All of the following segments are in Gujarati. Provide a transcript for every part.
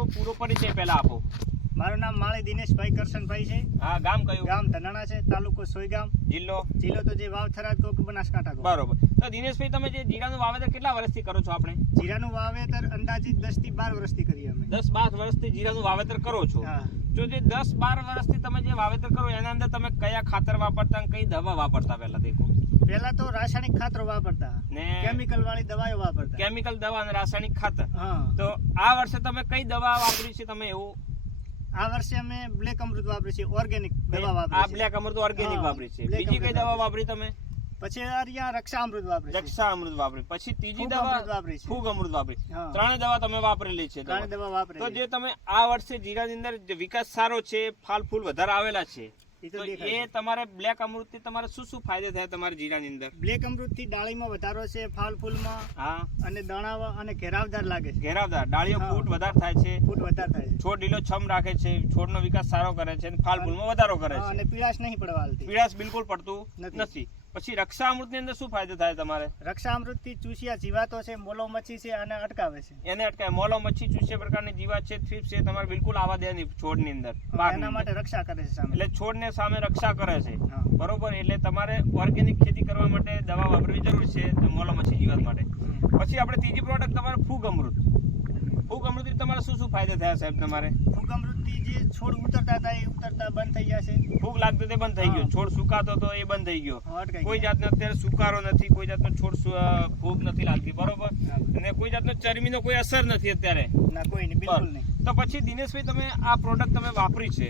આપણો પૂરો પરિચય પહેલા આપો. મારું નામ માળી દિનેશભાઈ કરશનભાઈ છે. હા, ગામ કયું? ગામ ધનાણા છે, તાલુકો સોયગામ, જિલ્લો તો જે વાવ થરાદ કોક બનાસકાંઠા કોક. બરોબર. તો દિનેશભાઈ, તમે જે જીરાનું વાવેતર કેટલા વર્ષથી કરો છો? આપણે જીરાનું વાવેતર અંદાજિત 10 થી 12 વર્ષથી કરીએ અમે. 10-12 વર્ષથી જીરાનું વાવેતર કરો છો. હા. જો જે 10-12 વર્ષથી તમે જે વાવેતર કરો એના અંદર તમે કયા ખાતર વાપરતા અને કઈ દવા વાપરતા? પહેલા દેખો, પહેલા તો રાસાયણિક ખાતરો વાપરતા ને કેમિકલ વાળી દવાઓ વાપરતા. કેમિકલ દવા અને રાસાયણિક ખાતર. હા. તો આ વર્ષે તમે કઈ દવા વાપરી છે? તમે એવું આ વર્ષે અમે બ્લેક અમૃત વાપરી છે, ઓર્ગેનિક દવા વાપરી આ છે. બ્લેક અમૃત ઓર્ગેનિક હા, વાપરી છે. બ્લેક બીજી કઈ અમૃત દવા વાપરી વાપરી તમે? પછી અહીંયા રક્ષા અમૃત વાપરી છે. રક્ષા અમૃત વાપરી. પછી ત્રીજી ફૂગ દવા અમૃત વાપરી છે. ફૂગ અમૃત વાપરી. હા. ત્રણેય દવા તમે વાપરેલી છે. ત્રણે દવા વાપરી તો છે. જે તમે આ વર્ષે જીરાની અંદર જે વિકાસ સારો છે, ફાલ ફૂલ વધારે આવેલા છે, એ તો તો એ દેખાય છે. તમારે બ્લેક અમૃત થી તમારે શું શું ફાયદા થયા તમારા જીરાની અંદર? બ્લેક અમૃત થી ડાળીમાં વધારો છે, ફાલ ફૂલમાં હા, અને દાણા અને ઘેરાવદાર લાગે છે. ઘેરાવદાર ડાળીઓ હા. ફૂટ વધારે થાય છે, ફૂટ વધારે થાય છે. છોડ લીલો છમ રાખે છે, છોડનો વિકાસ સારો કરે છે અને ફાલ ફૂલમાં વધારો કરે હા, છે. અને પીળાશ નહીં પડવા હાલતી. પીળાશ બિલકુલ પડતું નથી. નથી. પછી રક્ષા અમૃત ની અંદર શું ફાયદો થાય તમારે? રક્ષા અમૃત થી ચૂસિયા જીવાતો છે, મોલો મચ્છી છે અને અટકાવે છે. એને અટકાય. મોલો મચ્છી ચૂસ્યા પ્રકારની જીવાત છે, થ્રીપ્સ છે, તમારે બિલકુલ આવવા દે નહીં છોડની અંદર, પાકની એના અંદર. માટે રક્ષા કરે છે સામે. એટલે છોડને સામે રક્ષા કરે છે. હા. બરોબર. એટલે તમારે ઓર્ગેનિક ખેતી કરવા માટે દવા વાપરવી જરૂરી છે મોલા મચ્છી જીવાત માટે. પછી આપણે ત્રીજી પ્રોડક્ટ તમારે ફૂગ અમૃત. ફૂગ અમૃત થી તમારે શું શું ફાયદા થયા સાહેબ તમારે? ફૂગ અમૃત થી જે છોડ ઉતરતા હતા એ ઉતરતા બંધ થઈ ગયા છે. ફૂગ લાગતો તે બંધ થઈ ગયો, હા. છોડ સુકાતો તો એ બંધ થઈ ગયો. હા, અટકાઈ કોઈ ગયા. જાતનો અત્યારે સુકારો નથી, કોઈ જાતનો છોડ ફૂગ નથી લાગતી. બરોબર. હા. અને કોઈ જાતનો ચરબીનો કોઈ અસર નથી અત્યારે. ના, કોઈ નહીં, બિલકુલ નહીં. તો પછી દિનેશભાઈ, તમે આ પ્રોડક્ટ તમે વાપરી છે,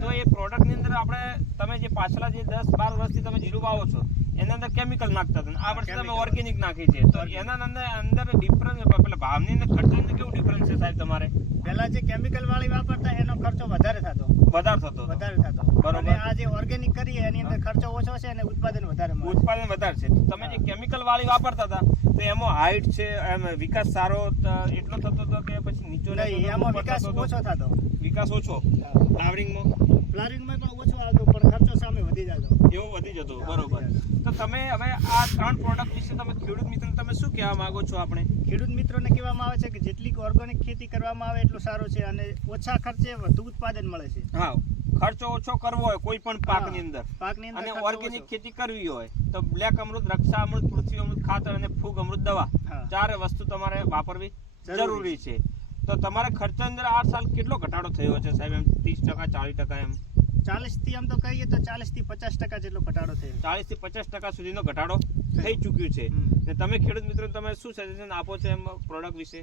તો એ પ્રોડક્ટ ની અંદર આપણે તમે જે પાછલા જે 10-12 વર્ષથી તમે જીરું વાવો છો એના અંદર કેમિકલ નાખતા હતા, આ વર્ષે તમે chemical. ઓર્ગેનિક નાખી છે, તો એના અંદર ડિફરન્સ, પેલા ભાવની અંદર ખર્ચની અંદર કેવું ડિફરન્સ છે સાહેબ તમારે? પહેલા જે કેમિકલ વાળી વાપરતા એનો ખર્ચો વધારે થતો. વધારે થતો હતો. બરોબર. અને આ જે ઓર્ગેનિક કરીએ એની અંદર ખર્ચો ઓછો છે અને ઉત્પાદન વધારે મળે. ઉત્પાદન વધારે છે. તો તમે જે કેમિકલ વાળી વાપરતા હતા તો એમાં હાઈટ છે, એમ વિકાસ સારો એટલો થતો હતો કે પછી નીચો નહીં, એમાં વિકાસ ઓછો થતો. વિકાસ ઓછો ફ્લાવરિંગમાં ફ્લાવરિંગમાં પણ ઓછો આવતો, પણ ખર્ચો સામે વધી જતો. એવો વધી જતો. બરોબર. તો તમે હવે આ 3 પ્રોડક્ટ વિશે તમે ખેડૂત મિત્રોને તમે શું કહેવા માંગો છો? આપણે ખેડૂત મિત્રોને કહેવામાં આવે છે કે જેટલી ઓર્ગેનિક ખેતી કરવામાં આવે એટલું સારું છે અને ઓછા ખર્ચે વધુ ઉત્પાદન મળે છે. હા, ખર્ચો ઓછો કરવો હોય કોઈ પણ પાકની અંદર પાકની અંદર અને ખર્ચો ઓર્ગેનિક ઓછો. ખેતી કરવી હોય તો બ્લેક અમૃત, રક્ષા અમૃત, પૃથ્વી અમૃત ખાતર અને ફૂગ અમૃત દવા, હા. 4 વસ્તુ તમારે વાપરવી જરૂરી જરૂરી છે. તો તમારે ખર્ચા અંદર આ સાલ કેટલો ઘટાડો થયો છે સાહેબ? એમ 30%, 40% એમ? 40 થી આમ તો કહીએ તો 40 થી 50% જેટલો ઘટાડો થયો. 40 થી 50% સુધીનો ઘટાડો થઈ ચૂક્યું છે. ને તમે ખેડૂત મિત્રો તમે શું સજેશન આપો છો એમ પ્રોડક્ટ વિશે?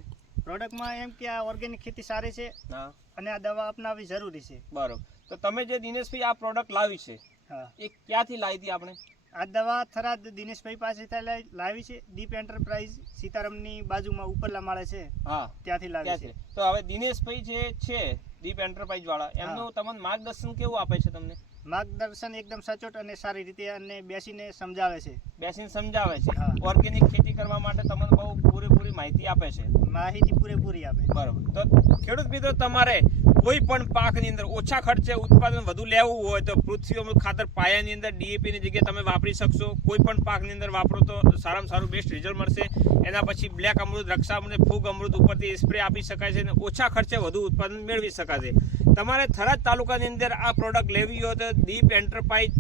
પ્રોડક્ટમાં એમ કે આ ઓર્ગેનિક ખેતી સારી છે હા, અને આ દવા અપનાવવી જરૂરી છે. બરોબર. તો તમે જે દિનેશભાઈ આ પ્રોડક્ટ લાવી છે હા. એ ક્યાંથી લાવી હતી આપણે? આ દવા થરાદ દિનેશભાઈ પાસેથી લાવી છે. દીપ એન્ટરપ્રાઇઝ સીતારામની બાજુમાં ઉપરલા માળે છે, હા, ત્યાંથી લાવી ક્યાં છે. છે? તો હવે દિનેશભાઈ જે છે દીપ એન્ટરપ્રાઇઝ વાળા, એમનું તમને માર્ગદર્શન કેવું આપે છે? તમને માર્ગદર્શન એકદમ સચોટ અને સારી રીતે અને બેસીને સમજાવે છે. બેસીને સમજાવે છે. હા. ઓર્ગેનિક ખેતી કરવા માટે તમને બહુ પૂરેપૂરી માહિતી આપે છે. માહિતી પૂરેપૂરી આપે. બરોબર. તો ખેડૂત મિત્રો, તમારે કોઈ પણ પાકની અંદર ઓછા ખર્ચે ઉત્પાદન વધુ લેવું હોય તો પૃથ્વી અમૃત ખાતર પાયાની અંદર DAP ની જગ્યાએ તમે વાપરી શકશો. કોઈ પણ પાકની અંદર વાપરો તો સારામાં સારું બેસ્ટ રિઝલ્ટ મળશે. એના પછી બ્લેક અમૃત, રક્ષા અમૃત, ફૂગ અમૃત ઉપરથી સ્પ્રે આપી શકાય છે અને ઓછા ખર્ચે વધુ ઉત્પાદન મેળવી શકાશે. તમારે થરાદ તાલુકાની અંદર આ પ્રોડક્ટ લેવી હોય તો દીપ એન્ટરપ્રાઇઝ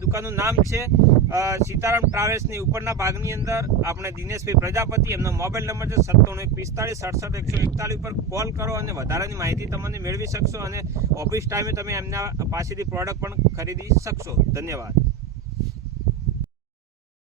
દુકાનનું નામ છે સીતારામ ટ્રાવેલ્સની ઉપરના ભાગની અંદર આપણે દિનેશભાઈ પ્રજાપતિ, એમનો મોબાઈલ નંબર છે 9745676141 પર કોલ કરો અને વધારાની માહિતી તમને મેળવી શકશો અને ઓફિસ ટાઈમે તમે એમના પાસેથી પ્રોડક્ટ પણ ખરીદી શકશો. ધન્યવાદ.